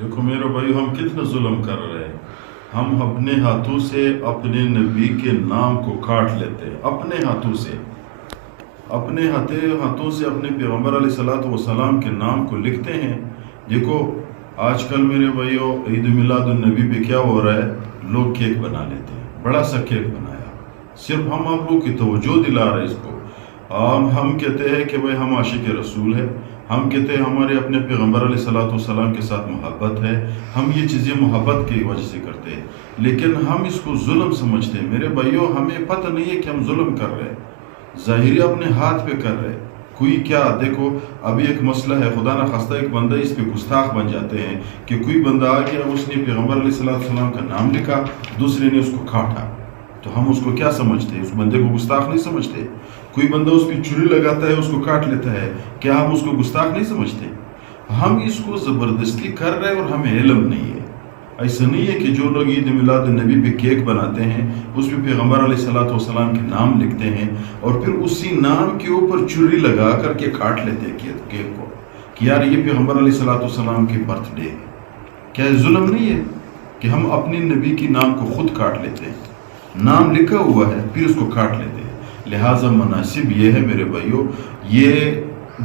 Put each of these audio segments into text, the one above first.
دیکھو میرے بھائی، ہم کتنا ظلم کر رہے ہیں۔ ہم اپنے ہاتھوں سے اپنے نبی کے نام کو کاٹ لیتے ہیں، اپنے ہاتھوں سے اپنے ہاتھوں سے اپنے پیغمبر علیہ الصلوۃ والسلام کے نام کو لکھتے ہیں۔ دیکھو آج کل میرے بھائیوں، عید میلاد النبی پہ کیا ہو رہا ہے، لوگ کیک بنا لیتے ہیں، بڑا سا کیک بنایا، صرف ہم آپ لوگ کی توجہ دلا رہے ہیں اس کو۔ ہم کہتے ہیں کہ بھائی ہم عاشق رسول ہے، ہم کہتے ہیں ہمارے اپنے پیغمبر علیہ الصلوۃ والسلام کے ساتھ محبت ہے، ہم یہ چیزیں محبت کی وجہ سے کرتے ہیں، لیکن ہم اس کو ظلم سمجھتے ہیں۔ میرے بھائیوں، ہمیں پتہ نہیں ہے کہ ہم ظلم کر رہے ہیں، ظاہری اپنے ہاتھ پہ کر رہے ہیں۔ کوئی کیا، دیکھو ابھی ایک مسئلہ ہے، خدا نہ خواستہ ایک بندہ اس پہ گستاخ بن جاتے ہیں کہ کوئی بندہ آ گیا، اس نے پیغمبر علیہ الصلوۃ والسلام کا نام لکھا، دوسرے نے اس کو کاٹا، تو ہم اس کو کیا سمجھتے ہیں؟ اس بندے کو گستاخ نہیں سمجھتے؟ کوئی بندہ اس پہ چھری لگاتا ہے، اس کو کاٹ لیتا ہے، کیا ہم اس کو گستاخ نہیں سمجھتے؟ ہم اس کو زبردستی کر رہے ہیں اور ہمیں علم نہیں ہے۔ ایسا نہیں ہے کہ جو لوگ عید میلاد النبی پہ کیک بناتے ہیں، اس پہ پیغمبر علیہ الصلوۃ والسلام کے نام لکھتے ہیں اور پھر اسی نام کے اوپر چھری لگا کر کے کاٹ لیتے ہیں کیک کو، کہ یار یہ پیغمبر علیہ الصلوۃ والسلام کی برتھ ڈے ہے۔ کیا یہ ظلم نہیں ہے کہ ہم اپنے نبی کی نام کو خود کاٹ لیتے ہیں؟ نام لکھا ہوا ہے پھر اس کو کاٹ لیتے ہیں۔ لہٰذا مناسب یہ ہے میرے بھائیوں، یہ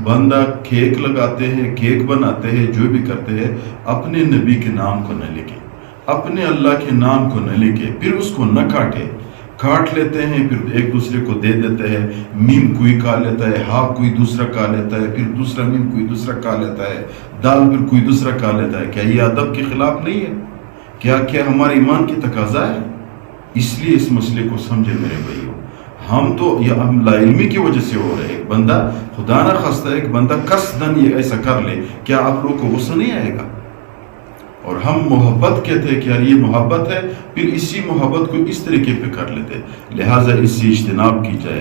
بندہ کیک لگاتے ہیں، کیک بناتے ہیں، جو بھی کرتے ہیں، اپنے نبی کے نام کو نہ لکھے، اپنے اللہ کے نام کو نہ لکھے، پھر اس کو نہ کاٹے۔ کاٹ لیتے ہیں، پھر ایک دوسرے کو دے دیتے ہیں، میم کوئی کھا لیتا ہے، ہا کوئی دوسرا کھا لیتا ہے، پھر دوسرا میم کوئی دوسرا کھا لیتا ہے، دال پھر کوئی دوسرا کھا لیتا ہے۔ کیا یہ ادب کے خلاف نہیں ہے؟ کیا ہمارے ایمان کی تقاضا ہے؟ اس لیے اس مسئلے کو سمجھے میرے بھائیوں۔ ہم لا علمی کی وجہ سے ہو رہے ہیں۔ ایک بندہ خدا نہ خواستہ ایک بندہ قصداً یہ ایسا کر لے، کیا آپ لوگوں کو غصہ نہیں آئے گا؟ اور ہم محبت کہتے ہیں کہ یار یہ محبت ہے، پھر اسی محبت کو اس طریقے پہ کر لیتے، لہٰذا اس سے اجتناب کی جائے،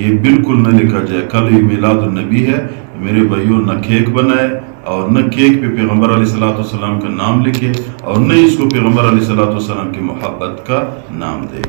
یہ بالکل نہ لکھا جائے۔ کل یہ میلاد النبی ہے میرے بھائیوں، نہ کیک بنائے اور نہ کیک پہ پیغمبر علیہ الصلوۃ والسلام کا نام لکھے اور نہ اس کو پیغمبر علیہ الصلوۃ والسلام کی محبت کا نام دے۔